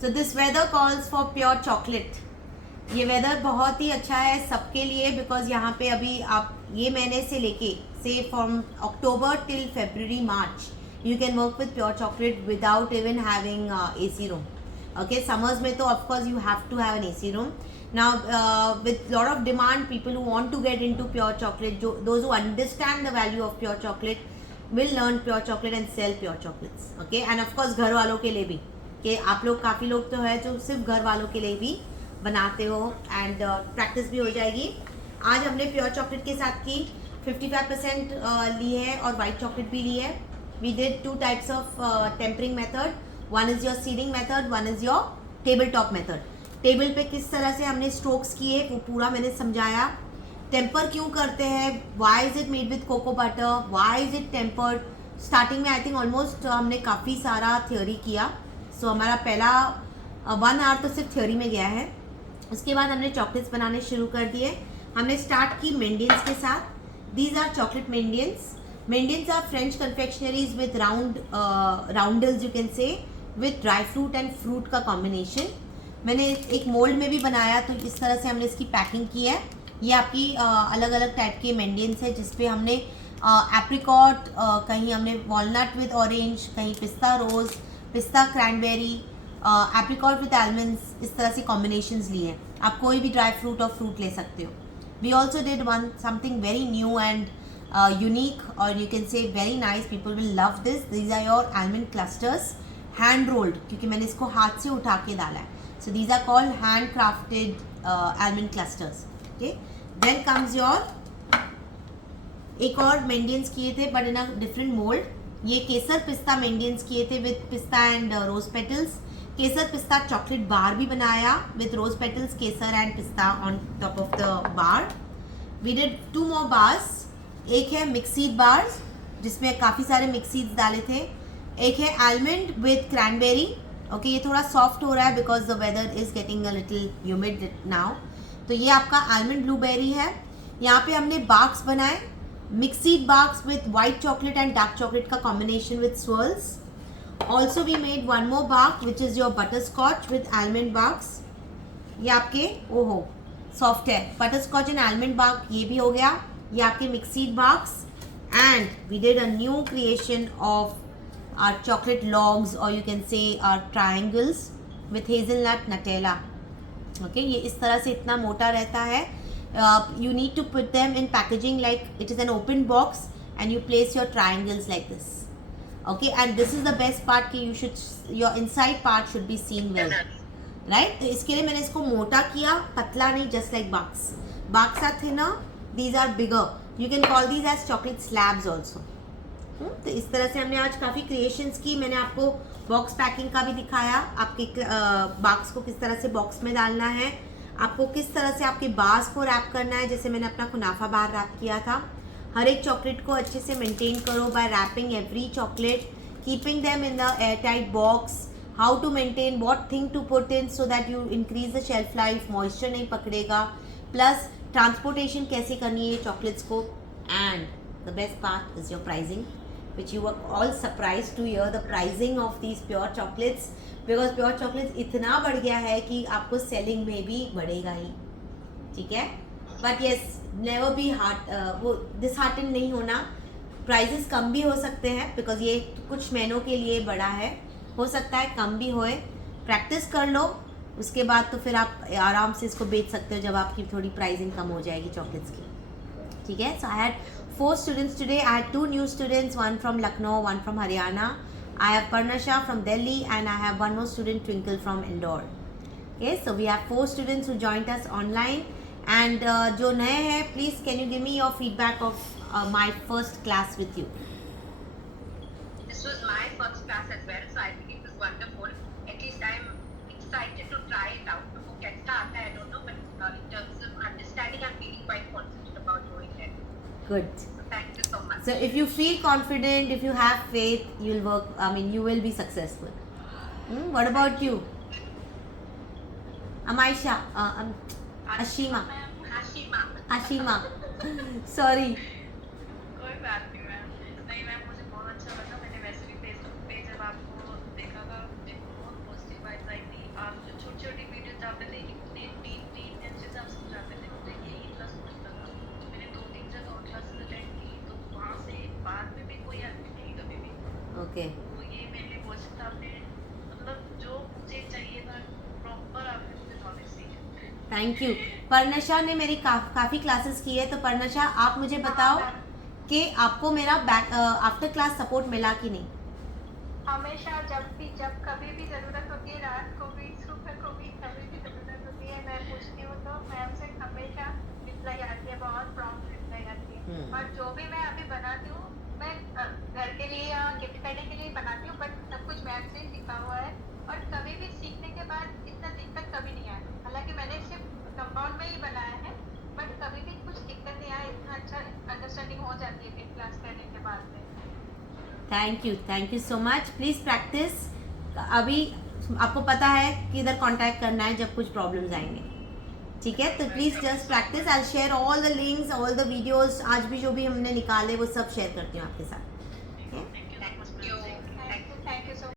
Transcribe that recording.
So this weather calls for pure chocolate. ये weather बहुत ही अच्छा है सबके लिए, बिकॉज यहाँ पे अभी आप ये महीने से लेके से from October till February March you can work with pure chocolate without even having AC room. Okay, summers में तो of course you have to have an AC room. Now, with lot of demand, people who want to get into pure chocolate, those who understand the value of pure chocolate, will learn pure chocolate and sell pure chocolates. Okay, and of course घर वालों के लिए भी, कि आप लोग काफ़ी लोग तो है जो सिर्फ घर वालों के लिए भी बनाते हो, एंड प्रैक्टिस भी हो जाएगी. आज हमने प्योर चॉकलेट के साथ की 55% ली है और वाइट चॉकलेट भी ली है. We did 2 types of tempering method. One is your seeding method, one is your table top method. Table पे किस तरह से हमने स्ट्रोक्स किए वो पूरा मैंने समझाया. टेम्पर क्यों करते हैं, why is it made with cocoa butter, why is it tempered. Starting में आई थिंक ऑलमोस्ट हमने काफ़ी सारा थ्योरी किया. सो हमारा पहला 1 आवर तो सिर्फ थ्योरी में गया है. उसके बाद हमने चॉकलेट्स बनाने शुरू कर दिए. हमने स्टार्ट की मेंडियंस के साथ. These are chocolate mendiants. Mendiants are French confectioneries with roundels you can say, with dry fruit and fruit का कॉम्बिनेशन. मैंने एक मोल्ड में भी बनाया, तो इस तरह से हमने इसकी पैकिंग की है. ये आपकी अलग अलग टाइप के मेंडियंस है, जिसपे हमने एप्रिकॉट, कहीं हमने वॉलनट विद ऑरेंज, कहीं पिस्ता रोज, पिस्ता क्रैनबेरी, एप्रिकॉट विद आलमंड्स, इस तरह से कॉम्बिनेशंस लिए हैं. आप कोई भी ड्राई फ्रूट और फ्रूट ले सकते हो. We also did something very new and unique, और you can say very nice. People will love this. These are your almond clusters, hand rolled, क्योंकि मैंने इसको हाथ से उठा के डाला है. So these are called handcrafted almond clusters. Okay. Then comes your एक और मेंडियंस किए थे but in a different mould. ये केसर पिस्ता मेंडियंस किए थे विथ पिस्ता एंड रोज पेटल्स. केसर पिस्ता चॉकलेट बार भी बनाया with rose petals, kesar and pista on top of the bar. We did 2 more bars. एक है मिक्स सीड बार्स जिसमें काफ़ी सारे मिक्स सीड्स डाले थे. एक है आलमंड विथ क्रैनबेरी. ओके, ये थोड़ा सॉफ्ट हो रहा है because the weather is getting a little humid now. तो ये आपका आलमंड ब्लूबेरी है. यहाँ पे हमने बार्क्स बनाए, mixed barks with white chocolate and dark chocolate का combination with swirls. Also we made 1 more bark which is your butterscotch with almond barks. ये आपके ओहो सॉफ्ट है, butterscotch and almond bark ये भी हो गया. ये आपके mixed barks. And we did a new creation of our chocolate logs, or you can say our triangles with hazelnut Nutella. Okay, ये इस तरह से इतना मोटा रहता है. You need to put them in packaging like it is an open box, and you place your triangles like this. Okay, and this is the best part कि your inside part should be seen well, right? तो इसके लिए मैंने इसको मोटा किया, पतला नहीं, just like box. Box are thinner, these are bigger. You can call these as chocolate slabs also. तो इस तरह से हमने आज काफ़ी क्रिएशंस की. मैंने आपको बॉक्स पैकिंग का भी दिखाया, आपके बॉक्स को किस तरह से बॉक्स में डालना है, आपको किस तरह से आपके बार्स को रैप करना है. जैसे मैंने अपना कुनाफा बार रैप किया था. हर एक चॉकलेट को अच्छे से मेंटेन करो by wrapping every chocolate, keeping them in the airtight box. How to maintain, what thing to put in so that you increase the shelf life, moisture नहीं पकड़ेगा, प्लस ट्रांसपोर्टेशन कैसे करनी है chocolates को. And the best part is your pricing, which you were all surprised to hear the pricing of these pure chocolates, because pure chocolates इतना बढ़ गया है कि आपको सेलिंग में भी बढ़ेगा ही. ठीक है, बट येस नेवर बी वो डिसहार्टन नहीं होना. प्राइजेस कम भी हो सकते हैं बिकॉज ये कुछ महीनों के लिए बढ़ा है, हो सकता है कम भी होए. प्रैक्टिस कर लो, उसके बाद तो फिर आप आराम से इसको बेच सकते हो जब आपकी थोड़ी प्राइसिंग कम हो जाएगी चॉकलेट्स की. ठीक है. सो I had 4 students today. I had 2 new students, one from Lucknow, one from Haryana. I have Parnasha from Delhi, and I have one more student, Twinkle, from Indore. Okay, so we have 4 students who joined us online. And जो नए हैं, please can you give me your feedback of my first class with you? This was my first class as well, so I think it was wonderful. At least I'm excited to try it out. वो कैसा आता है I don't know, but in terms of understanding, I'm feeling quite confident about doing it. Good. Thank you so much. So if you feel confident, if you have faith, you'll work. I mean, you will be successful. What about you, Amaisha? Ashima. Ashima. Sorry. कोई बात नहीं ma'am. नहीं ma'am, मुझे बहुत अच्छा लगा. मैंने वैसे भी फेसबुक पे जब आपको देखा था, मुझे बहुत पॉजिटिव वाइब्स आई थी. यहाँ पे थे इतने डीपली अच्छे से आप समझाते थे, मुझे यही इतना समझ लगा। मैंने 2-3 जगह और क्लासेस अटेंड की, तो वहाँ से बाद में भी कोई आदमी नहीं कभी भी। ओके, तो ये मेरे लिए बहुत अच्छा था। आपने मतलब जो मुझे चाहिए था प्रॉपर आपने मुझे नॉलेज दी है। Thank you. पर्णशा ने मेरी काफ़ी क्लासेस की है, तो पर्णशा आप मुझे बताओ कि आपको मेरा बैक आफ्टर क्लास सपोर्ट मिला कि नहीं? हमेशा जब कभी भी ज़रूरत होती है, रात को भी सुबह को भी कभी भी ज़रूरत होती है, मैं पूछती हूँ तो मैम से हमेशा रिप्लाई आती है, बहुत प्रॉम्प्ट रिप्लाई आती है। और जो भी मैं अभी बनाती हूँ, मैं घर के लिए या गिफ्ट करने के लिए बनाती हूँ, बट सब कुछ मैम से ही सीखा हुआ है। और कभी भी सीखने के बाद इतना दिक्कत कभी नहीं आया। हालांकि मैंने सिर्फ कंपाउंड में ही बनाया है, बट कभी भी कुछ दिक्कत नहीं आया। इतना अच्छा अंडरस्टैंडिंग हो जाती है फिर क्लास करने के बाद में। Thank you so much. Please practice. अभी आपको पता है कि इधर कांटेक्ट करना है जब कुछ प्रॉब्लम्स आएंगे, ठीक है? तो please just practice. I share all the links, all the videos, आज भी जो भी हमने निकाले वो सब शेयर करती हूँ आपके साथ।